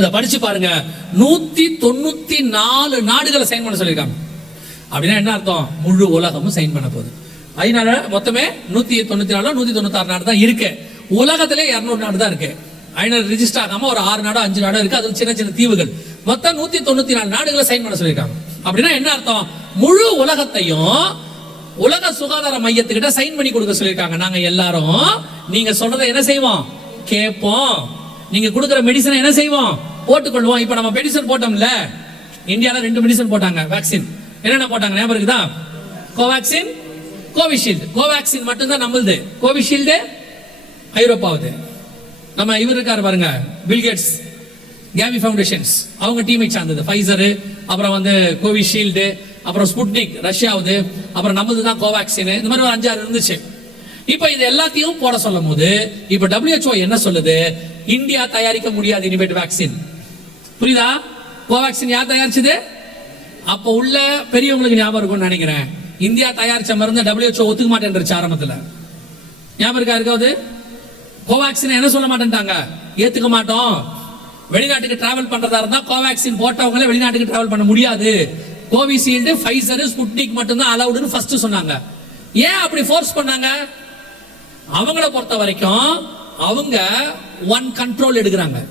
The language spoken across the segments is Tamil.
இதை படிச்சு பாருங்க. நூத்தி தொண்ணூத்தி நாலு நாடுகளை சைன் பண்ண சொல்லியிருக்காங்க. அப்படின்னா என்ன அர்த்தம்? முழு உலகமும் சைன் பண்ண போகுது. அதனால மொத்தமே நூத்தி தொண்ணூத்தி நாலு நூத்தி தொண்ணூத்தி நாடு தான் இருக்கு. உலகத்திலே இரநூறு நாடு தான் இருக்கு. அதனால ரிஜிஸ்டர் ஆகாம ஒரு ஆறு நாடோ அஞ்சு நாடோ இருக்கு. அது சின்ன சின்ன தீவுகள். மொத்தம் நூத்தி தொண்ணூத்தி நாலு நாடுகளை சைன் பண்ண சொல்லியிருக்காங்க. அப்படின்னா என்ன அர்த்தம்? முழு உலகத்தையும் உலக சுகாதார மையத்துக்கிட்ட சைன் பண்ணி கொடுக்க சொல்லியிருக்காங்க. நாங்க எல்லாரும். நீங்க சொல்றதை என்ன செய்வோம்? கேட்போம். நீங்க கொடுக்குற மெடிசனை என்ன செய்வோம்? போட்டுக்கொள்வோம். இப்போ நம்ம மெடிசன் போட்டோம்ல. இந்தியாவில் ரெண்டு மெடிசன் போட்டாங்க. வேக்சின் என்னென்ன போட்டாங்க? ஞாபகம் இருக்குதா? கோவேக்சின் கோவிஷீல்டு கோவேக்சின் மட்டும்தான் நம்மளுது. கோவிஷீல்டு ஐரோப்பாவுது. நம்ம இவர் இருக்காரு பாருங்க. பில்கேட்ஸ் கேவி ஃபவுண்டேஷன்ஸ் அவங்க டீமை சார்ந்தது. ஃபைசரு அப்புறம் வந்து கோவிஷீல்டு அப்புறம் ஸ்புட்னிக் ரஷ்யாவுது. அப்புறம் நம்மது தான் கோவேக்சின் இந்த மாதிரி ஒரு அஞ்சாறு இருந்துச்சு. இப்போ இது எல்லாத்தையும் போட சொல்லும் போது இப்போ டபிள்யூஹெச்ஓ என்ன சொல்லுது? இந்தியா தயாரிக்க முடியாது இனிமேட் வேக்சின் புரியுதா? கோவேக்சின் யார் தயாரிச்சது? அப்போ உள்ள பெரியவங்களுக்கு ஞாபகம் இருக்கும்னு நினைக்கிறேன். இந்தியா தயாரிச்ச மருந்து டபிள்யூஹெச்ஓ ஒத்துக்க மாட்டேன்ருச்சு ஆரம்பத்தில். ஞாபகம் இருக்கா இருக்காது கோவேக்சின் என்ன சொல்ல மாட்டேன்ட்டாங்க? ஏத்துக்க மாட்டோம். வெளிநாட்டுக்கு டிராவல் பண்றதா இருந்தா கோவேக்சின் போட்டவங்களே வெளிநாட்டுக்கு டிராவல் பண்ண முடியாது. கோவிஷீல்டு ஃபைசர் ஸ்புட்னிக் மட்டும்தான் அலவுடுன்னு ஃபர்ஸ்ட் சொன்னாங்க. ஏன் அப்படி ஃபோர்ஸ் பண்ணாங்க? அவங்கள பொறுத்த வரைக்கும் அவங்க ஒன் கண்ட்ரோல் எடுக்கிறாங்க.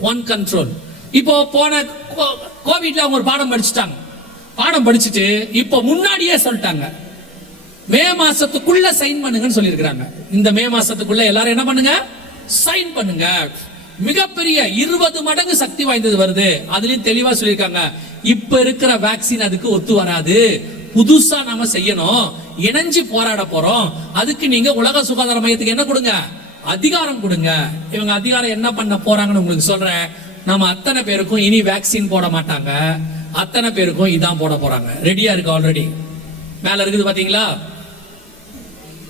ஒன் கண்ட்ரோல் இப்போ போன கோ- கோவிட்ல அவங்க ஒரு பாடம் படிச்சுட்டாங்க. பாடம் படிச்சுட்டு இப்போ முன்னாடியே சொல்லிட்டாங்க. மே மாசத்துக்குள்ள சைன் பண்ணுங்கன்னு சொல்லியிருக்கிறாங்க. இந்த மே மாசத்துக்குள்ள எல்லாரும் என்ன பண்ணுங்க? சைன் பண்ணுங்க. மிகப்பெரிய இருபது மடங்கு சக்தி வாய்ந்தது வருது. அதுலயும் தெளிவா சொல்லியிருக்காங்க. இப்ப இருக்கிற வேக்சின் அதுக்கு ஒத்து வராது. புதுசா நாம செய்யணும். இணைஞ்சு போராட போறோம். அதுக்கு நீங்க உலக சுகாதார மையத்துக்கு என்ன கொடுங்க? அதிகாரம் கொடுங்க. இவங்க அதிகாரம் என்ன பண்ண போறாங்கன்னு உங்களுக்கு சொல்றேன். நம்ம அத்தனை பேருக்கும் இனி வேக்சின் போட மாட்டாங்க. அத்தனை பேருக்கும் இதான் போட போறாங்க. ரெடியா இருக்கு ஆல்ரெடி மேல இருக்குது பாத்தீங்களா?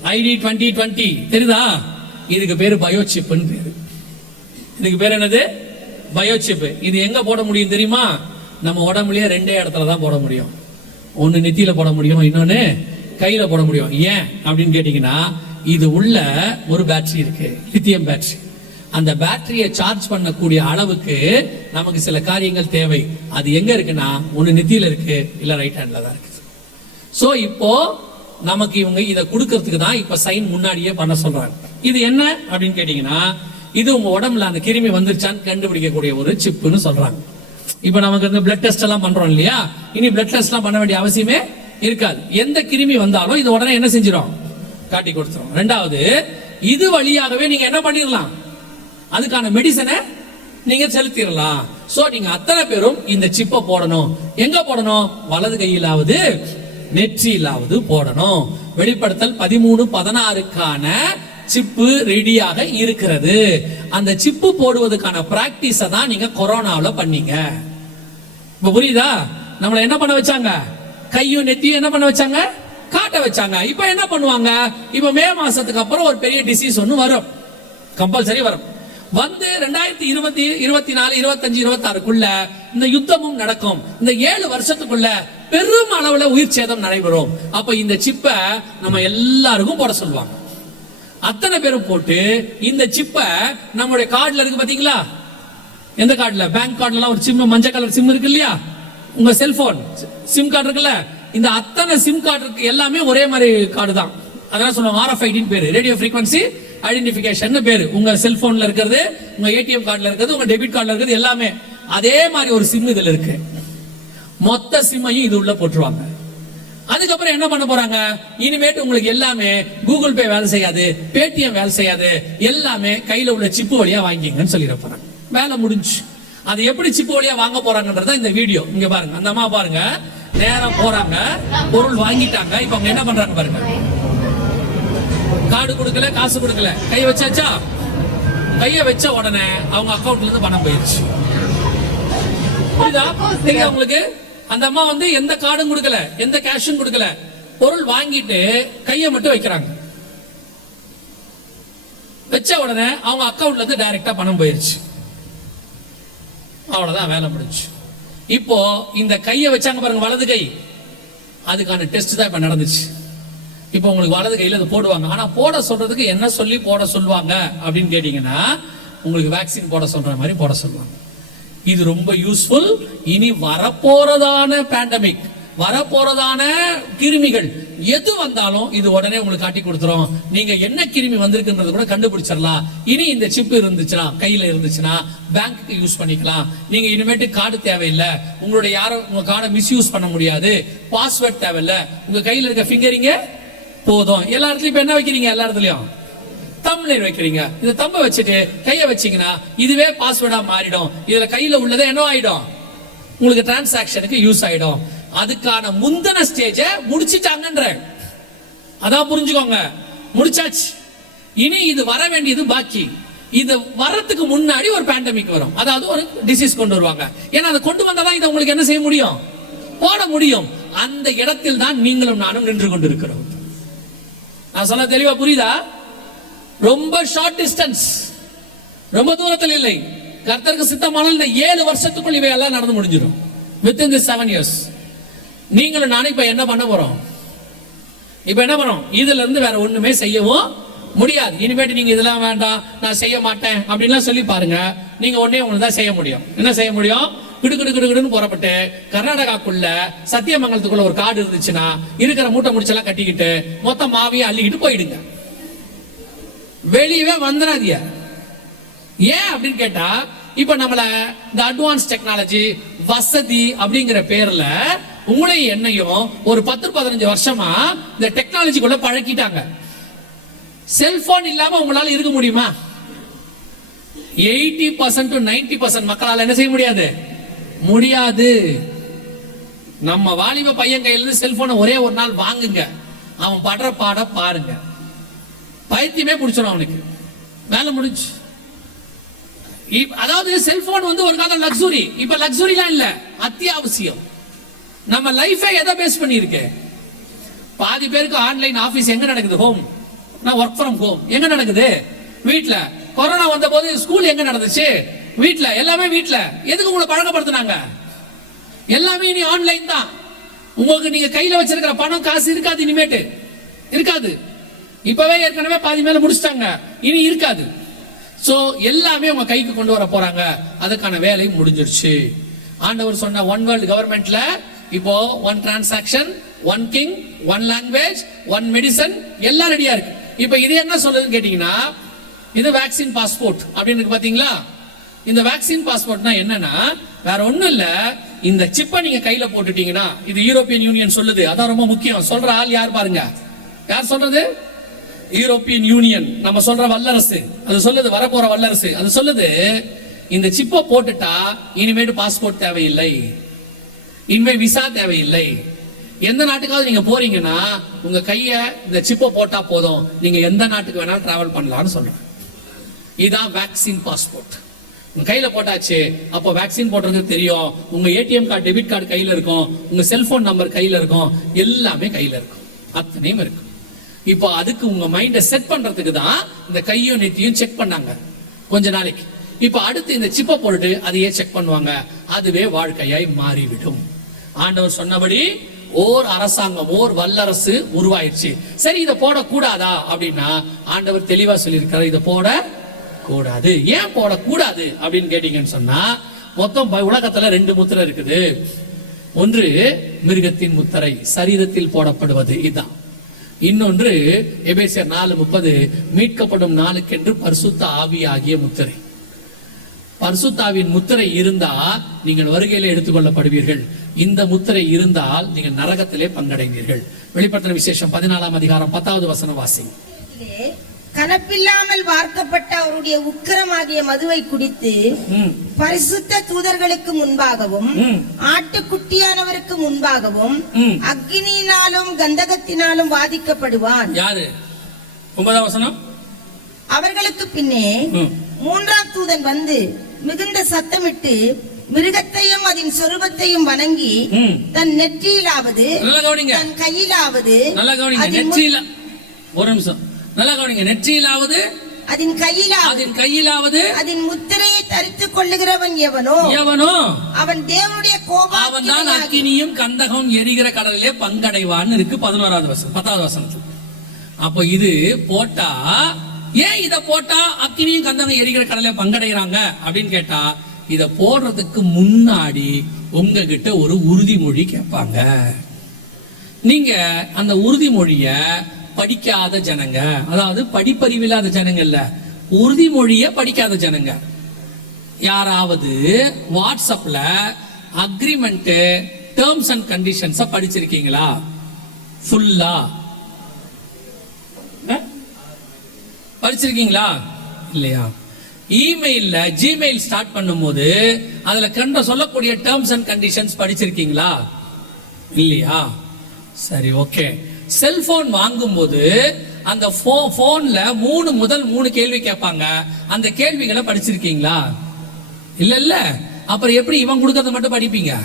ஐடி டுவெண்ட்டி டுவெண்ட்டி தெரியுதா? இதுக்கு பேரு பயோசிப்னு பேரு. இதுக்கு பேர் என்னது? பயோசிப் இது எங்க போட முடியும் தெரியுமா? நம்ம உடம்புலயே ரெண்டே இடத்துல தான் போட முடியும். ஒன்னு நெத்தியில போட முடியும் இன்னொன்னு கையில போட முடியும். ஏன்? அப்படின்னு கேட்டீங்கன்னா இது உள்ள ஒரு பேட்டரி இருக்கு லித்தியம் பேட்டரி அந்த பேட்டரியை சார்ஜ் பண்ணக்கூடிய அளவுக்கு நமக்கு சில காரியங்கள் தேவை. அது எங்க இருக்குன்னா ஒன்னு நெத்தியில இருக்கு இல்ல ரைட் ஹேண்ட்ல தான் இருக்கு. ஸோ இப்போ நமக்கு இவங்க இதை கொடுக்கறதுக்கு தான் இப்ப சைன் முன்னாடியே பண்ண சொல்றாங்க. இது என்ன அப்படின்னு கேட்டீங்கன்னா இது உங்க உடம்புல அந்த கிருமி வந்துருச்சான்னு கண்டுபிடிக்கக்கூடிய ஒரு சிப்புன்னு சொல்றாங்க. இப்ப நமக்கு இந்த பிளட் டெஸ்ட் எல்லாம் பண்றோம் இல்லையா? இனி பிளட் டெஸ்ட் எல்லாம் பண்ண வேண்டிய அவசியமே இருக்காது. எந்த கிருமி வந்தாலும் இது உடனே என்ன செஞ்சிடும்? காட்டி கொடுத்துரும். ரெண்டாவது இது வழியாகவே நீங்க என்ன பண்ணிடலாம் அதுக்கான மெடிசனை நீங்க செலுத்திடலாம் சோ நீங்க அத்தனை பேரும் இந்த சிப்பை போடணும். எங்க போடணும்? வலது கையிலாவது நெற்றியிலாவது போடணும். வெளிப்படுத்தல் பதிமூணு பதினாறுக்கான சிப்பு ரெடியாக இருக்கிறது. அந்த சிப்பு போடுவதற்கான பிராக்டிஸ தான் நீங்க கொரோனாவுல பண்ணீங்க. இப்ப புரியுதா? நம்மள என்ன பண்ண வச்சாங்க? கையும் நெத்தியும் என்ன பண்ண வச்சாங்க? காட்ட வச்சாங்க. இப்ப என்ன பண்ணுவாங்க? இப்ப மே மாசத்துக்கு அப்புறம் ஒரு பெரிய டிசீஸ் ஒண்ணு வரும். கம்பல்சரி வரும். வந்து ரெண்டாயிரத்தி இருபத்தி இருபத்தி நாலு இருபத்தஞ்சு இருபத்தாறுக்குள்ள இந்த யுத்தமும் நடக்கும். இந்த ஏழு வருஷத்துக்குள்ள பெரும் அளவுல உயிர் சேதம் நடைபெறும். அப்ப இந்த சிப்பை நம்ம எல்லாருக்கும் போட சொல்லுவாங்க. அத்தனை பேரும் போட்டு இந்த சிப்பை நம்மளுடைய கார்டுல இருக்கு பாத்தீங்களா? எந்த கார்டுல? பேங்க் கார்டுலாம் ஒரு சிம் மஞ்சள் கலர் சிம் இருக்கு இல்லையா? உங்க செல்போன் சிம் கார்டு இருக்குல்ல? இந்த அத்தனை சிம் கார்டு இருக்கு எல்லாமே ஒரே மாதிரி கார்டு தான். அதெல்லாம் சொல்லுவாங்க ஆர்எஃப்ஐடின்னு பேரு. ரேடியோ ஃப்ரீக்வன்சி ஐடென்டிஃபிகேஷன் பேரு. உங்க செல்போன்ல இருக்கிறது உங்க ஏடிஎம் கார்டுல இருக்கிறது உங்க டெபிட் கார்டுல இருக்கிறது எல்லாமே அதே மாதிரி ஒரு சிம் இதுல இருக்கு. மொத்த சிம்மையும் இது உள்ள போட்டுருவாங்க. அதுக்கப்புறம் என்ன பண்ண போறாங்க? இனிமேட்டு உங்களுக்கு எல்லாமே கூகுள் பே வேலை செய்யாது பேடிஎம் வேலை செய்யாது எல்லாமே கையில உள்ள சிப்பு வழியா வாங்கிங்கன்னு சொல்லிட போறாங்க. வேலை முடிஞ்சு. அது எப்படி சிப்பு வழியா வாங்க போறாங்கன்றத இந்த வீடியோ இங்க பாருங்க அந்த அம்மா பாருங்க. நேரா போறாங்க. பொருள் வாங்கிட்டாங்க. இப்ப அவங்க என்ன பண்றாங்க பாருங்க. கார்டு கொடுக்கல காசு கொடுக்கல. கை வச்சாச்சா? கைய வச்ச உடனே அவங்க அக்கவுண்ட்ல இருந்து பணம் போயிருச்சு. புரியுதா? தெரியுதா உங்களுக்கு அந்த அம்மா வந்து எந்த கார்டும் கொடுக்கல எந்த கேஷும் கொடுக்கல. பொருள் வாங்கிட்டு கையை மட்டும் வைக்கிறாங்க. வச்ச உடனே அவங்க அக்கவுண்ட்ல இருந்து டைரக்டா பணம் போயிருச்சு. அவ்வளவுதான் வேலை முடிஞ்சு. இப்போ இந்த கையை வச்சாங்க பாருங்க வலது கை. அதுக்கான டெஸ்ட் தான் இப்போ நடந்துச்சு. இப்போ உங்களுக்கு வலது கையில் அது போடுவாங்க. ஆனால் போட சொல்றதுக்கு என்ன சொல்லி போட சொல்லுவாங்க அப்படின்னு கேட்டிங்கன்னா உங்களுக்கு வேக்சின் போட சொல்ற மாதிரி போட சொல்லுவாங்க. இது ரொம்ப யூஸ்ஃபுல் இனி வரப்போறதான பேண்டமிக் வரப்போறதான கிருமிகள். எது வந்தாலும் இது உடனே உங்களுக்கு காட்டி கொடுத்துரும். நீங்க என்ன கிருமி வந்திருக்குன்றது கூட கண்டுபிடிச்சிடலாம். இனி இந்த சிப் இருந்துச்சுன்னா கையில இருந்துச்சுன்னா பேங்க்குக்கு யூஸ் பண்ணிக்கலாம். நீங்க இனிமேட்டு கார்டு தேவையில்லை. உங்களுடைய யாரும் உங்க கார்டை மிஸ்யூஸ் பண்ண முடியாது. பாஸ்வேர்ட் தேவையில்லை. உங்க கையில இருக்க ஃபிங்கரிங்க போதும். எல்லா இடத்துலயும் இப்ப என்ன வைக்கிறீங்க? எல்லா இடத்துலயும். தம்ப்லைன் வைக்கிறீங்க. இந்த தம்ப வச்சுட்டு கையை வச்சீங்கன்னா இதுவே பாஸ்வேர்டா மாறிடும். இதுல கையில உள்ளதே என்ன ஆயிடும். உங்களுக்கு டிரான்சாக்ஷனுக்கு யூஸ் ஆயிடும். அதுக்கான முந்தின ஸ்டேஜ முடிச்சிட்டாங்கன்ற. அதான் புரிஞ்சுக்கோங்க. முடிச்சாச்சு. இனி இது வர வேண்டியது பாக்கி. இது வர்றதுக்கு முன்னாடி ஒரு பேண்டமிக் வரும். அதாவது ஒரு டிசீஸ் கொண்டு வருவாங்க. ஏன்னா அதை கொண்டு வந்தாதான் இதை உங்களுக்கு என்ன செய்ய முடியும்? போட முடியும். அந்த இடத்தில் தான் நீங்களும் நானும் நின்று கொண்டிருக்கிறோம். நான் சொல்ல தெளிவா புரியுதா? ரொம்ப ஷார்ட் டிஸ்டன்ஸ் ரொம்ப தூரத்தில் இல்லை. கர்த்தருக்கு சித்தமான இந்த ஏழு வருஷத்துக்குள் இவையெல்லாம் நடந்து முடிஞ்சிடும். Within the seven years நீங்களும் நானும் இப்ப என்ன பண்ண போறோம்? இப்ப என்ன பண்ணோம்? இதுல இருந்து வேற ஒண்ணுமே செய்யவும் முடியாது. இனிமேட்டு நீங்க இதெல்லாம் வேண்டாம் நான் செய்ய மாட்டேன் அப்படின்லாம் சொல்லி பாருங்க. நீங்க ஒன்னே ஒண்ணுதான் செய்ய முடியும். என்ன செய்ய முடியும்? கிடு கிடு புறப்பட்டு கர்நாடகாக்குள்ள சத்தியமங்கலத்துக்குள்ள ஒரு காடு இருந்துச்சுன்னா இருக்கிற மூட்டை முடிச்செல்லாம் கட்டிக்கிட்டு மொத்த மாவியை அள்ளிக்கிட்டு போயிடுங்க. வெளியவே வந்துடாதிய ஏன் அப்படின்னு கேட்டா இப்ப நம்மள இந்த அட்வான்ஸ் டெக்னாலஜி வசதி அப்படிங்கிற பேர்ல உங்களையும் என்னையும் ஒரு பத்து பதினஞ்சு வருஷமா இந்த டெக்னாலஜிக்குள்ள பழக்கிட்டாங்க. செல்போன் இல்லாம உங்களால இருக்க முடியுமா? Eighty percent to ninety percent மக்களால் என்ன செய்ய முடியாது? முடியாது. நம்ம வாலிப பையன் கையில இருந்து செல்போனை ஒரே ஒரு நாள் வாங்குங்க. அவன் படுற பாட பாருங்க. பைத்தியமே பிடிச்சிடும் அவனுக்கு. வேலை முடிஞ்சு. இப்- அதாவது செல்போன் வந்து ஒரு காலம் லக்ஸுரி இப்ப லக்ஸுரிலாம் இல்ல. அத்தியாவசியம். நம்ம லைஃபே எதை பேஸ் பண்ணியிருக்கு? பாதி பேருக்கு ஆன்லைன் ஆஃபீஸ் எங்க நடக்குது? ஹோம் நான் ஒர்க் ஃப்ரம் ஹோம் எங்க நடக்குது? வீட்டில் கொரோனா வந்த போது ஸ்கூல் எங்க நடந்துச்சு? வீட்டில் எல்லாமே வீட்டில் எதுக்கு உங்களை பழக்கப்படுத்தினாங்க? எல்லாமே இனி ஆன்லைன் தான். உங்களுக்கு நீங்க கையில வச்சிருக்கிற பணம் காசு இருக்காது இனிமேட்டு. இருக்காது. இப்பவே ஏற்கனவே பாதி மேல முடிச்சிட்டாங்க. இனி இருக்காது. ஸோ எல்லாமே உங்க கைக்கு கொண்டு வர போறாங்க. அதுக்கான வேலை முடிஞ்சிருச்சு. ஆண்டவர் சொன்ன ஒன் வேர்ல்டு கவர்மெண்ட்ல இப்போ one transaction one king one language one medicine எல்லாம் ரெடியா இருக்கு. இப்போ இது என்ன சொல்லுதுன்னு கேட்டீங்கன்னா இது வேக்சின் பாஸ்போர்ட் அப்படின்னு இருக்கு பாத்தீங்களா? இந்த வேக்சின் பாஸ்போர்ட்னா என்னன்னா வேற ஒண்ணும் இல்ல இந்த சிப்பை நீங்க கையில போட்டுட்டீங்கன்னா இது யூரோப்பியன் யூனியன் சொல்லுது. அதான் ரொம்ப முக்கியம். சொல்ற ஆள் யார் பாருங்க? யார் சொல்றது? யூரோப்பியன் யூனியன் நம்ம சொல்ற வல்லரசு. அது சொல்லுது வரப்போற வல்லரசு. அது சொல்லுது இந்த சிப்பை போட்டுட்டா இனிமேட்டு பாஸ்போர்ட் தேவையில்லை. இனிமேல் விசா தேவையில்லை. எந்த நாட்டுக்காவது நீங்க போறீங்கன்னா உங்க கைய இந்த சிப்பை போட்டா போதும். நீங்க எந்த நாட்டுக்கு வேணாலும் டிராவல் பண்ணலாம்னு சொல்றேன். இதுதான் வேக்சின் பாஸ்போர்ட் உங்க கையில போட்டாச்சு அப்போ வேக்சின் போடுறது தெரியும். உங்க ஏடிஎம் கார்டு டெபிட் கார்டு கையில இருக்கும். உங்க செல்போன் நம்பர் கையில இருக்கும். எல்லாமே கையில இருக்கும். அத்தனையும் இருக்கும். இப்போ அதுக்கு உங்க மைண்டை செட் பண்றதுக்கு தான் இந்த கையும் நெத்தியும் செக் பண்ணாங்க. கொஞ்ச நாளைக்கு. இப்போ அடுத்து இந்த சிப்பை போட்டுட்டு அதையே செக் பண்ணுவாங்க. அதுவே வாழ்க்கையாய் மாறிவிடும். ஆண்டவர் சொன்னபடி ஓர் அரசாங்கம் ஓர் வல்லரசு உருவாயிருச்சு சரி இதை போடக்கூடாதா? அப்படின்னா ஆண்டவர் தெளிவா சொல்லியிருக்காரு இதை போட கூடாது ஏன் போடக்கூடாது அப்படின்னு கேட்டீங்கன்னு சொன்னா மொத்தம் ப- உலகத்துல ரெண்டு முத்திரை இருக்குது. ஒன்று மிருகத்தின் முத்திரை சரீரத்தில் போடப்படுவது இதுதான் இன்னொன்று எபேசியர் நாலு முப்பது மீட்கப்படும் நாளுக்கென்று பரிசுத்த ஆவி ஆகிய முத்திரை பரிசுத்தாவின் முத்திரை இருந்தால் நீங்கள் வருகையில எடுத்துக்கொள்ளப்படுவீர்கள். இந்த முத்திரை இருந்தால் நீங்கள் நரகத்திலே பங்கடைவீர்கள் வெளிப்படுத்தின விசேஷம் பதினாலாம் அதிகாரம் பத்தாவது வசனம் வாசி இதிலே கலப்பில்லாமல் வார்க்கப்பட்ட அவருடைய உக்கிரமாகிய மதுவை குடித்து பரிசுத்த தூதர்களுக்கு முன்பாகவும். ஆட்டுக்குட்டியானவருக்கு முன்பாகவும். அக்னியினாலும் கந்தகத்தினாலும் வாதிக்கப்படுவான் யாரு ஒன்பதாம் வசனம் அவர்களுக்கு பின்னே. மூன்றாம் தூதன் வந்து மிகுந்த சத்தமிட்டு மிருகத்தையும் அதன் சொரூபத்தையும் வணங்கி. தன் நெற்றியிலாவது தன் கையிலாவது நல்லா கவனிங்க. நெற்றியில ஒரு நிமிஷம். நல்லா கவனிங்க. நெற்றியிலாவது அதன் கையிலாவது அதன் கையிலாவது அதன் முத்திரையை தரித்துக் கொள்ளுகிறவன் எவனோ? எவனோ? அவன் தேவனுடைய அவன் தான் கோபம் அக்கினியும் கந்தகம் எரிகிற கடலிலே பங்கடைவான்னு இருக்கு பதினோராவது வசனம் பத்தாவது வசனத்துல அப்போ இது போட்டா ஏன் இத போட்டா அக்கினியும் கந்தகம் எரிகிற கடலிலே பங்கடைகிறாங்க அப்படின்னு கேட்டா இத போடுறதுக்கு முன்னாடி உங்ககிட்ட ஒரு உறுதிமொழி கேட்பாங்க. நீங்க அந்த உறுதிமொழிய படிக்காத ஜனங்க அதாவது படிப்பறிவில்லாத ஜனங்க இல்ல உறுதிமொழிய படிக்காத ஜனங்க. யாராவது வாட்ஸ்அப்ல அக்ரிமெண்ட் டேர்ம்ஸ் அண்ட் கண்டிஷன்ஸ படிச்சிருக்கீங்களா? ஃபுல்லா படிச்சிருக்கீங்களா? இல்லையா? இமெயில்ல ஜிமெயில் ஸ்டார்ட் பண்ணும்போது அதுல கண்ட சொல்லக்கூடிய டேர்ம்ஸ் அண்ட் கண்டிஷன்ஸ் படிச்சிருக்கீங்களா? இல்லையா? சரி ஓகே செல்போன் வாங்கும்போது அந்த போன்ல மூணு முதல் மூணு கேள்வி கேட்பாங்க. அந்த கேள்விகளை படிச்சிருக்கீங்களா? இல்ல இல்ல. அப்புறம் எப்படி இவன் கொடுக்கறத மட்டும் படிப்பீங்க?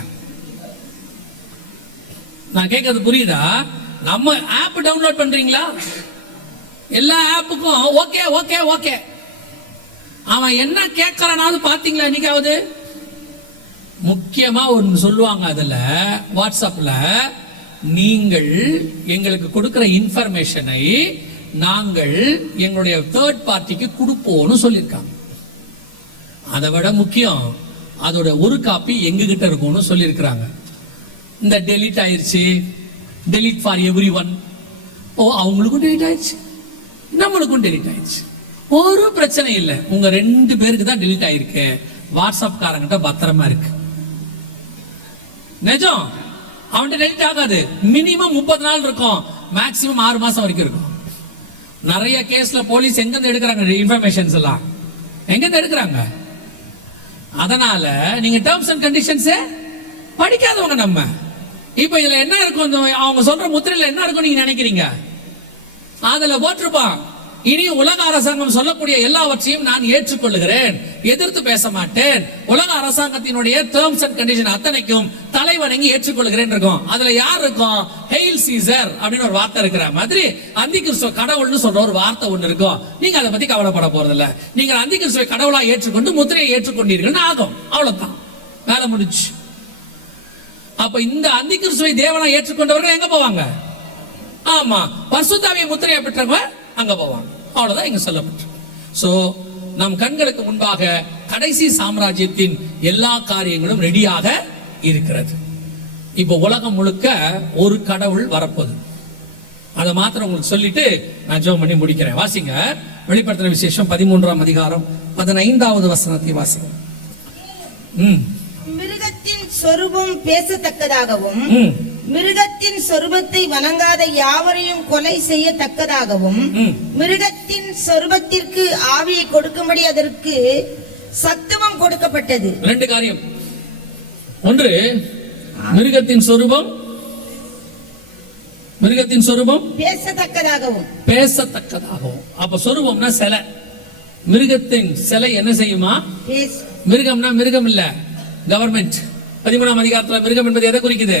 நான் கேட்கறது புரியுதா? நம்ம ஆப் டவுன்லோட் பண்றீங்களா? எல்லா ஆப்புக்கும் ஓகே ஓகே ஓகே அவன் என்ன கேட்கறானாவது பாத்தீங்களா இன்னைக்காவது முக்கியமா ஒன்று சொல்லுவாங்க அதுல வாட்ஸ்அப்ல நீங்கள் எங்களுக்கு கொடுக்கிற இன்ஃபர்மேஷனை நாங்கள் எங்களுடைய தேர்ட் பார்ட்டிக்கு கொடுப்போம்னு சொல்லியிருக்காங்க. அதை விட முக்கியம் அதோட ஒரு காப்பி எங்ககிட்ட இருக்கும்னு சொல்லியிருக்கிறாங்க. இந்த டெலிட் ஆயிடுச்சு டெலிட் ஃபார் எவ்ரி ஒன் ஓ அவங்களுக்கும் டெலிட் ஆயிடுச்சு நம்மளுக்கும் டெலிட் ஆயிடுச்சு ஒரு பிரச்சனை இல்லை. உங்க ரெண்டு பேருக்கு தான் டெலீட் ஆயிருக்கு. வாட்ஸ்அப் காரங்கிட்ட பத்திரமா இருக்கு. நிஜம்? அவன்கிட்ட டெலிட் ஆகாது. மினிமம் முப்பது நாள் இருக்கும். மேக்சிமம் ஆறு மாசம் வரைக்கும் இருக்கும். நிறைய கேஸ்ல போலீஸ் எங்கிருந்து எடுக்கிறாங்க? இன்ஃபர்மேஷன்ஸ் எல்லாம். எங்கிருந்து எடுக்கிறாங்க? அதனால நீங்க டேர்ம்ஸ் அண்ட் கண்டிஷன்ஸ் படிக்காதவங்க நம்ம. இப்ப இதுல என்ன இருக்கும்? அவங்க சொல்ற முத்திரையில என்ன இருக்கும் நீங்க நினைக்கிறீங்க? அதுல போட்டிருப்பான். இனி உலக அரசாங்கம் சொல்லக்கூடிய எல்லாவற்றையும் நான் ஏற்றுக்கொள்ளுகிறேன். எதிர்த்து பேச மாட்டேன். உலக அரசாங்கத்தினுடைய டேர்ம்ஸ் அண்ட் கண்டிஷன் அத்தனைக்கும் தலை வணங்கி ஏற்றுக்கொள்கிறேன் இருக்கும். அதுல யார் இருக்கும்? ஹெயில் சீசர் அப்படின்னு ஒரு வார்த்தை இருக்கிற மாதிரி அந்தி கிறிஸ்துவ கடவுள்னு சொல்ற ஒரு வார்த்தை ஒண்ணு இருக்கும். நீங்க அதை பத்தி கவலைப்பட போறதில்ல. நீங்க அந்தி கிறிஸ்துவை கடவுளா ஏற்றுக்கொண்டு முத்திரையை ஏற்றுக்கொண்டீர்கள்னு ஆகும். அவ்வளவுதான். வேலை முடிச்சு அப்ப இந்த அந்தி கிறிஸ்துவை தேவனா ஏற்றுக்கொண்டவர்கள் எங்க போவாங்க? ஆமா. பர்சுத்தாவிய முத்திரையை பெற்றவங்க அங்க போவாங்க. அவ்வளவுதான் இங்க சொல்லப்பட்டு. சோ நம் கண்களுக்கு முன்பாக கடைசி சாம்ராஜ்யத்தின் எல்லா காரியங்களும் ரெடியாக இருக்கிறது. இப்போ உலகம் முழுக்க ஒரு கடவுள் வரப்போகுது. அதை மாத்திரம் உங்களுக்கு சொல்லிட்டு நான் ஜெபம் பண்ணி முடிக்கிறேன். வாசிங்க. வெளிப்படுத்தின விசேஷம் பதிமூன்றாம் அதிகாரம் பதினைந்தாவது வசனத்தை வாசிங்க. ம். மிருகத்தின் சொரூபம் பேசத்தக்கதாகவும் மிருகத்தின் சொரூபத்தை வணங்காத யாவரையும் கொலை செய்யத்தக்கதாகவும் ம். மிருகத்தின் சொரூபத்திற்கு ஆவியை கொடுக்கும்படி அதற்கு சத்துவம் கொடுக்கப்பட்டது. ரெண்டு காரியம். ஒன்று மிருகத்தின் சொரூபம் மிருகத்தின் சொரூபம் பேசத்தக்கதாகவும். பேசத்தக்கதாகும் அப்ப சொரூபம்னா சிலை. மிருகத்தின் சிலை என்ன செய்யுமா? மிருகம்னா மிருகம் இல்ல கவர்மெண்ட் பதிமூணாம் அதிகாரத்துல மிருகம் என்பது எதை குறிக்குது?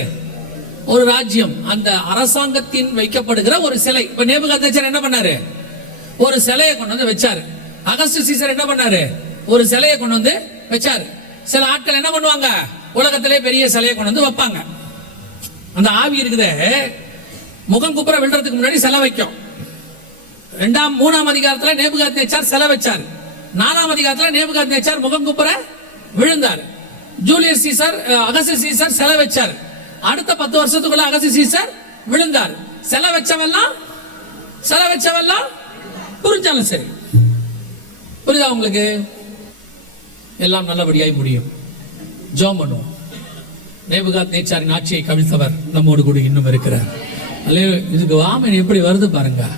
ஒரு ராஜ்யம். அந்த அரசாங்கத்தின் வைக்கப்படுகிற ஒரு சிலை. இப்ப நேபுகாத்நேச்சர் என்ன பண்ணாரு? ஒரு சிலையை கொண்டு வந்து வச்சாரு. அகஸ்ட் சீசர் என்ன பண்ணாரு? ஒரு சிலையை கொண்டு வந்து வச்சாரு. சில ஆட்கள் என்ன பண்ணுவாங்க? உலகத்திலே பெரிய சிலையை கொண்டு வந்து வைப்பாங்க. அந்த ஆவி இருக்குதே. முகம் குப்புற விழுறதுக்கு முன்னாடி சிலை வைக்கும். ரெண்டாம் மூணாம் அதிகாரத்துல நேபுகாத் நேச்சார் சிலை வச்சார். நாலாம் அதிகாரத்துல நேபுகாத் நேச்சார் முகம் குப்புற விழுந்தார். ஜூலியஸ் சீசர் அகஸ்ட் சீசர் சிலை வச்சார். அடுத்த பத்து வருஷத்துக்குள்ள அகசி சீசர் விழுந்தார். சில வச்சவெல்லாம் சிலை வச்சவெல்லாம் புரிஞ்சாலும் சரி. புரியுதா உங்களுக்கு? எல்லாம் நல்லபடியாய் முடியும். ஜோம் பண்ணுவோம். நேபுகாத் நேச்சாரின் ஆட்சியை கவிழ்த்தவர் நம்மோடு கூட இன்னும் இருக்கிறார். அல்லையோ இதுக்கு வாமன் எப்படி வருது பாருங்க.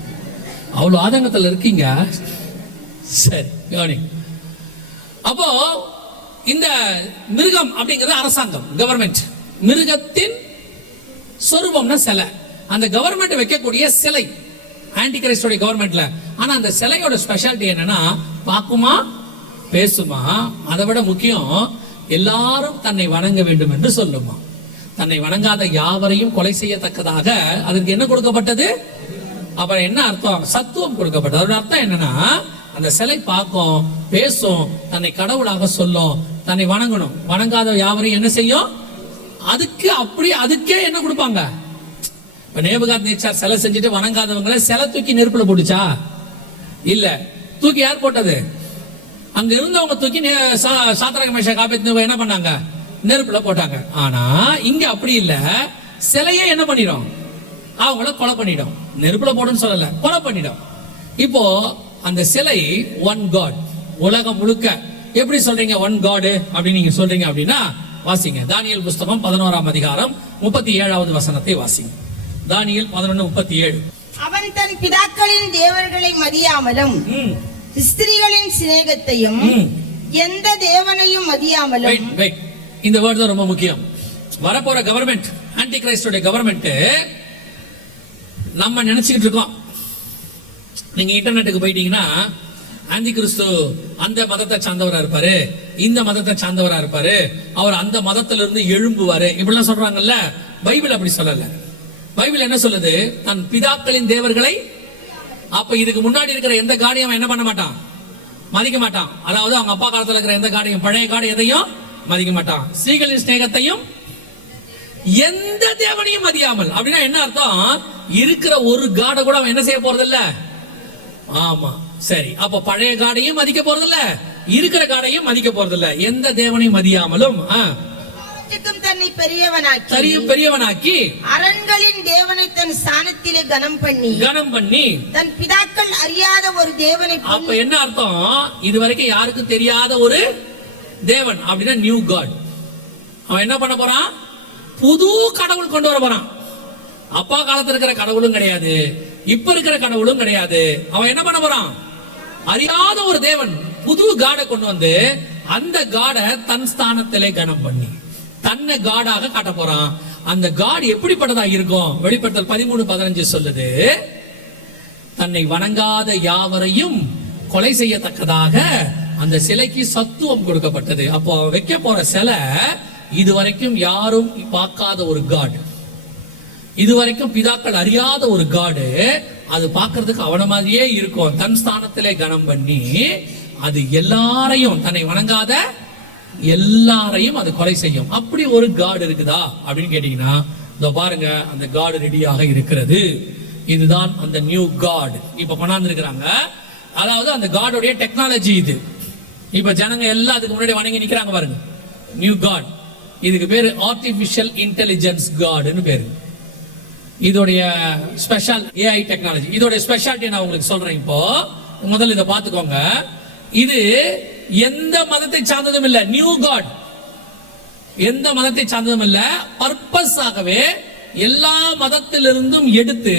அவ்வளோ ஆதங்கத்தில் இருக்கீங்க? சரி கவனி. அப்போ இந்த மிருகம் அப்படிங்கிறது அரசாங்கம் கவர்மெண்ட் மிருகத்தின் சொரூபம்னா சிலை. அந்த கவர்மெண்ட் வைக்கக்கூடிய சிலை ஆன்டி கிரைஸ்டோட கவர்மெண்ட்ல ஆனா அந்த சிலையோட ஸ்பெஷாலிட்டி என்னன்னா பார்க்குமா? பேசுமா? அதை விட முக்கியம் எல்லாரும் தன்னை வணங்க வேண்டும் என்று சொல்லுமா. தன்னை வணங்காத யாவரையும் கொலை செய்யத்தக்கதாக அதற்கு என்ன கொடுக்கப்பட்டது? அப்புறம் என்ன அர்த்தம்? சத்துவம் கொடுக்கப்பட்டது. அதோட அர்த்தம் என்னன்னா அந்த சிலை பார்க்கும் பேசும் தன்னை கடவுளாக சொல்லும் தன்னை வணங்கணும். வணங்காத யாவரையும் என்ன செய்யும்? அதுக்கு அப்படி அதுக்கே என்ன கொடுப்பாங்க? இப்ப நேபுகாத் நேச்சார் சிலை செஞ்சுட்டு வணங்காதவங்கள சிலை தூக்கி நெருப்புல போட்டுச்சா? இல்ல. தூக்கி யார் போட்டது? அங்க இருந்தவங்க தூக்கி நே- சா- சாத்ராக என்ன பண்ணாங்க? நெருப்புல போட்டாங்க. ஆனா இங்க அப்படி இல்ல. சிலையே என்ன பண்ணிடும்? அவங்கள கொலை பண்ணிடும். நெருப்புல போடுன்னு சொல்லல. கொலை பண்ணிடும். இப்போ அந்த சிலை ஒன் காட் உலகம் முழுக்க. எப்படி சொல்றீங்க ஒன் காடு அப்படின்னு நீங்க சொல்றீங்க அப்படின்னா வாசிங்க. தானியல் புஸ்தகம் பதினோராம் அதிகாரம் முப்பத்தி ஏழாவது வசனத்தை வாசிங்க. தானியல் பதினொன்னு முப்பத்தி ஏழு. அவன் தன் பிதாக்களின் தேவர்களை மதியாமலும் ஸ்திரீகளின் சிநேகத்தையும். எந்த தேவனையும் மதியாமலும் இந்த வேர்ட் தான் ரொம்ப முக்கியம். வரப்போற கவர்மெண்ட் ஆன்டி கிரைஸ்டோட கவர்மெண்ட் நம்ம நினைச்சுக்கிட்டு இருக்கோம். நீங்க இன்டர்நெட்டுக்கு போயிட்டீங்கன்னா ஆந்தி கிறிஸ்து அந்த மதத்தை சார்ந்தவரா இருப்பாரு. இந்த மதத்தை சார்ந்தவரா இருப்பாரு. அவர் அந்த மதத்துல இருந்து எழும்புவாரு. இப்படிலாம் சொல்றாங்கல்ல? பைபிள் அப்படி சொல்லல. பைபிள் என்ன சொல்லுது? தன் பிதாக்களின் தேவர்களை அப்ப இதுக்கு முன்னாடி இருக்கிற எந்த காடியும் அவன் என்ன பண்ண மாட்டான்? மதிக்க மாட்டான். அதாவது அவங்க அப்பா காலத்துல இருக்கிற எந்த காடையும் பழைய காடு எதையும் மதிக்க மாட்டான். ஸ்ரீகளின் ஸ்நேகத்தையும் எந்த தேவனையும் மதியாமல். அப்படின்னா என்ன அர்த்தம்? இருக்கிற ஒரு காடை கூட அவன் என்ன செய்ய போறது இல்ல ஆமா. சரி அப்ப பழைய காடையும் மதிக்க போறது இல்ல இருக்கிற காடையும் மதிக்க போறது இல்ல எந்த தேவனையும் மதியாமலும் தன்னை பெரியவனாக்கி சரி பெரியவனாக்கி அரண்களின் தேவனை தன் ஸ்தானத்திலே கனம் பண்ணி கனம் பண்ணி தன் பிதாக்கள் அறியாத ஒரு தேவனை அப்ப என்ன அர்த்தம்? இது வரைக்கும் யாருக்கும் தெரியாத ஒரு தேவன் அப்படின்னா நியூ காட் அவன் என்ன பண்ண போறான்? புது கடவுள் கொண்டு வர போறான். அப்பா காலத்துல இருக்கிற கடவுளும் கிடையாது இப்ப இருக்கிற கடவுளும் கிடையாது. அவன் என்ன பண்ண போறான்? அறியாத ஒரு தேவன் புது காடை கொண்டு வந்து அந்த காடை தன் ஸ்தானத்திலே கனம் பண்ணி தன்னை காடாக காட்ட போறான். அந்த காட் எப்படிப்பட்டதா இருக்கும்? வெளிப்படுத்தல் பதிமூணு பதினஞ்சு சொல்லுது தன்னை வணங்காத யாவரையும் கொலை செய்யத்தக்கதாக அந்த சிலைக்கு சத்துவம் கொடுக்கப்பட்டது. அப்போ வைக்க போற சிலை இதுவரைக்கும் யாரும் பார்க்காத ஒரு காடு. இதுவரைக்கும் பிதாக்கள் அறியாத ஒரு காடு. அது பார்க்கறதுக்கு அவன மாதிரியே இருக்கும். தன் ஸ்தானத்திலே கனம் பண்ணி அது எல்லாரையும் தன்னை வணங்காத எல்லாரையும் அது கொலை செய்யும். அப்படி ஒரு காடு இருக்குதா? அப்படின்னு கேட்டீங்கன்னா இதோ பாருங்க அந்த காடு ரெடியாக இருக்கிறது. இதுதான் அந்த நியூ காட் இப்ப கொண்டாந்து இருக்கிறாங்க அதாவது அந்த காடுடைய டெக்னாலஜி இது. இப்ப ஜனங்க எல்லாம் அதுக்கு முன்னாடி வணங்கி நிக்கிறாங்க பாருங்க. நியூ காட் இதுக்கு பேரு ஆர்டிபிஷியல் இன்டெலிஜென்ஸ் காடுன்னு பேரு. இதோடைய ஸ்பெஷல் ஏஐ டெக்னாலஜி இதோடைய ஸ்பெஷாலிட்டி நான் உங்களுக்கு சொல்றேன் இப்போ. முதல்ல இதை பார்த்துக்கோங்க. இது எந்த மதத்தை சார்ந்ததும் இல்லை. நியூ காட் எந்த மதத்தை சார்ந்ததும் இல்லை. பர்பஸ் ஆகவே எல்லா மதத்திலிருந்தும் எடுத்து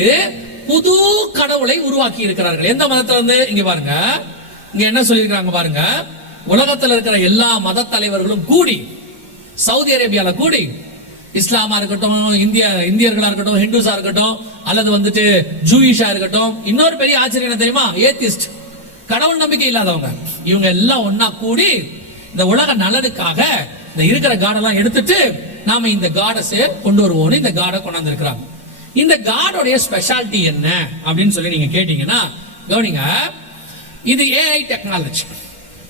புது கடவுளை உருவாக்கி இருக்கிறார்கள். எந்த மதத்துல இருந்து இங்க பாருங்க. இங்க என்ன சொல்லியிருக்கிறாங்க பாருங்க. உலகத்தில் இருக்கிற எல்லா மத தலைவர்களும் கூடி சவுதி அரேபியால கூடி இஸ்லாமா இருக்கட்டும் இந்திய இந்தியர்களா இருக்கட்டும் ஹிந்துஸா இருக்கட்டும் அல்லது வந்துட்டு ஜூயிஷா இருக்கட்டும் இன்னொரு பெரிய ஆச்சரியம் என்ன தெரியுமா? ஏத்திஸ்ட் கடவுள் நம்பிக்கை இல்லாதவங்க. இவங்க எல்லாம் ஒன்னா கூடி இந்த உலக நலனுக்காக இந்த இருக்கிற காடெல்லாம் எடுத்துட்டு நாம இந்த காடஸ் கொண்டு வருவோம்னு இந்த காடை கொண்டாந்து இருக்கிறாங்க இந்த காடோடைய ஸ்பெஷாலிட்டி என்ன? அப்படின்னு சொல்லி நீங்க கேட்டீங்கன்னா கவனிங்க. இது ஏஐ டெக்னாலஜி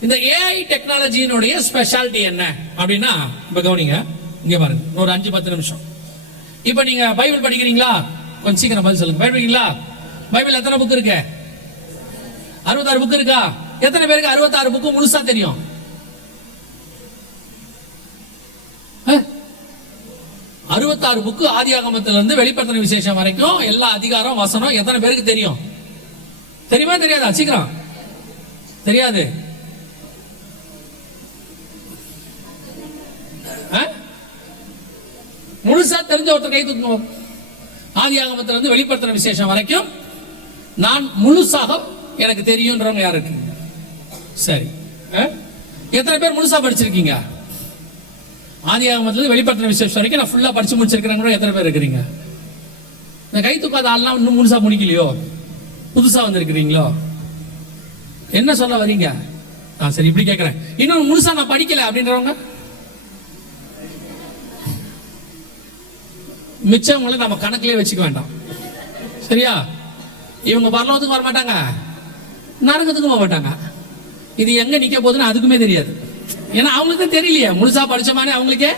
இந்த ஏஐ டெக்னாலஜியினுடைய ஸ்பெஷாலிட்டி என்ன? அப்படின்னா இப்ப கவனிங்க. இங்க பாருங்க ஒரு அஞ்சு பத்து நிமிஷம். இப்ப நீங்க பைபிள் படிக்கிறீங்களா? கொஞ்சம் சீக்கிரம் பதில் சொல்லுங்க. படிக்கிறீங்களா பைபிள் எத்தனை புக் இருக்கு? அறுபத்தாறு புக் இருக்கா? எத்தனை பேருக்கு அறுபத்தாறு புக்கு முழுசா தெரியும்? அறுபத்தாறு புக்கு ஆதியாகமத்துல இருந்து வெளிப்படுத்தின விசேஷம் வரைக்கும் எல்லா அதிகாரம் வசனம் எத்தனை பேருக்கு தெரியும்? தெரியுமா தெரியாதா? சீக்கிரம். தெரியாது. முழுசா தெரிஞ்ச ஒருத்தர் கை தூக்குவோம் ஆதியாகமத்துல இருந்து வெளிப்படுத்தின விசேஷம் வரைக்கும் நான் முழுசாக எனக்கு தெரியும்ன்றவங்க யாருக்கு? இருக்கு சரி எத்தனை பேர் முழுசா படிச்சிருக்கீங்க? ஆதியாகமத்துல வெளிப்படுத்தின விசேஷம் வரைக்கும் நான் ஃபுல்லா படிச்சு முடிச்சிருக்கிறேன் எத்தனை பேர் இருக்கிறீங்க? இந்த கை தூக்காத ஆள்லாம் இன்னும் முழுசா முடிக்கலையோ புதுசா வந்திருக்கிறீங்களோ? என்ன சொல்ல வரீங்க? ஆ சரி இப்படி கேட்கிறேன் இன்னும் முழுசா நான் படிக்கல அப்படின்றவங்க? மிச்சவங்களை நம்ம கணக்கிலே வச்சுக்க வேண்டாம். சரியா? இவங்க பரலோகத்துக்கு வர மாட்டாங்க நரகத்துக்கும் போக மாட்டாங்க இது எங்க நிக்க போகுதுன்னு அதுக்குமே தெரியாது. ஏன்னா அவங்களுக்கு தெரியலையே. முழுசா படிச்ச அவங்களுக்கே?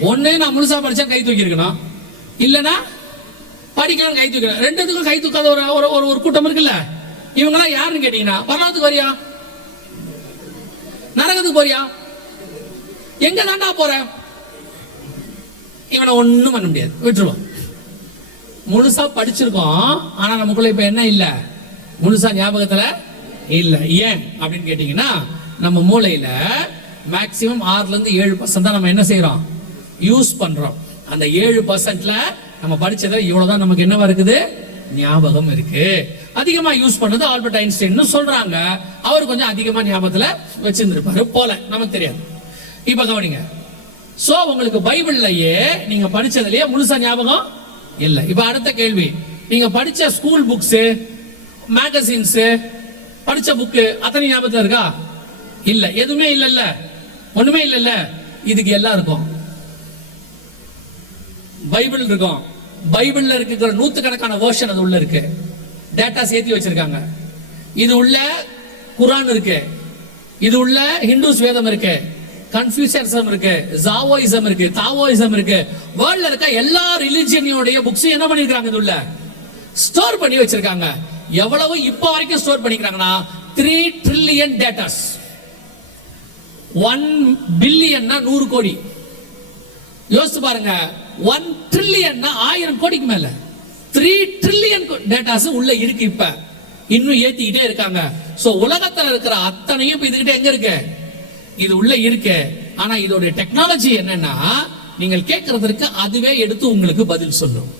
ஒண்ணு நான் முழுசா படிச்சா கை தூக்கி இருக்கணும் இல்லைன்னா படிக்கலாம் கை தூக்கணும் ரெண்டுத்துக்கும் கை தூக்காத ஒரு ஒரு ஒரு- கூட்டம் இருக்குல்ல? இவங்கெல்லாம் யாருன்னு கேட்டீங்கன்னா பரலோகத்துக்கு வரியா? நரகத்துக்கு போறியா? எங்க தாண்டா போறேன் இவனை ஒன்றும் பண்ண முடியாது. விட்டுருவான் முழுசா படிச்சிருக்கோம் ஆனா நமக்குள்ள இப்ப என்ன இல்ல? முழுசா ஞாபகத்துல இல்ல. ஏன்? அப்படின்னு கேட்டீங்கன்னா நம்ம மூளையில மேக்சிமம் ஆறுல இருந்து ஏழு பர்சன்ட் தான் நம்ம என்ன செய்யறோம் யூஸ் பண்றோம். அந்த ஏழு பர்சன்ட்ல நம்ம படிச்சதை இவ்வளவுதான் நமக்கு என்னவா இருக்குது? ஞாபகம் இருக்கு. அதிகமா யூஸ் பண்ணது ஆல்பர்ட் ஐன்ஸ்டைன் சொல்றாங்க. அவர் கொஞ்சம் அதிகமா ஞாபகத்துல வச்சிருந்திருப்பாரு போல. நமக்கு தெரியாது. இப்ப கவனிங்க. சோ உங்களுக்கு பைபிள்லயே நீங்க படிச்சதுலயே முழுசா ஞாபகம் இல்ல. இப்ப அடுத்த கேள்வி. நீங்க படிச்ச ஸ்கூல் புக்ஸ் மேகசின்ஸ் படிச்ச புக்கு அத்தனை ஞாபகத்துல இருக்கா? இல்ல. எதுவுமே இல்லல்ல. ஒண்ணுமே இல்லல்ல. இதுக்கு எல்லாம் இருக்கும். பைபிள் இருக்கும். பைபிள்ல இருக்கிற நூத்துக்கணக்கான வேர்ஷன் அது உள்ள இருக்கு. டேட்டா சேர்த்து வச்சிருக்காங்க. இது உள்ள குரான் இருக்கு. இது உள்ள ஹிந்துஸ் வேதம் இருக்கு. கன்ஃபியூஷனிசம் இருக்கு ஜாவோயிசம் இருக்கு தாவோயிசம் இருக்கு. வேர்ல்ட்ல இருக்க எல்லா ரிலிஜியனுடைய புக்ஸ் என்ன பண்ணிருக்காங்க இதுல? ஸ்டோர் பண்ணி வச்சிருக்காங்க. எவ்வளவு இப்ப வரைக்கும் ஸ்டோர் பண்ணிக்கிறாங்கன்னா த்ரீ ட்ரில்லியன் டேட்டாஸ் ஒன் பில்லியன்னா நூறு கோடி. யோசிச்சு பாருங்க ஒன் ட்ரில்லியன்னா ஆயிரம் கோடிக்கு மேல. த்ரீ ட்ரில்லியன் டேட்டாஸ் உள்ள இருக்கு இப்ப. இன்னும் ஏத்திக்கிட்டே இருக்காங்க. சோ உலகத்துல இருக்கிற அத்தனையும் இப்ப இதுகிட்ட எங்க இருக்கு? இது உள்ள இருக்கு. ஆனா இதோட டெக்னாலஜி என்னன்னா நீங்கள் கேட்கறதற்கு அதுவே எடுத்து உங்களுக்கு பதில் சொல்லும்.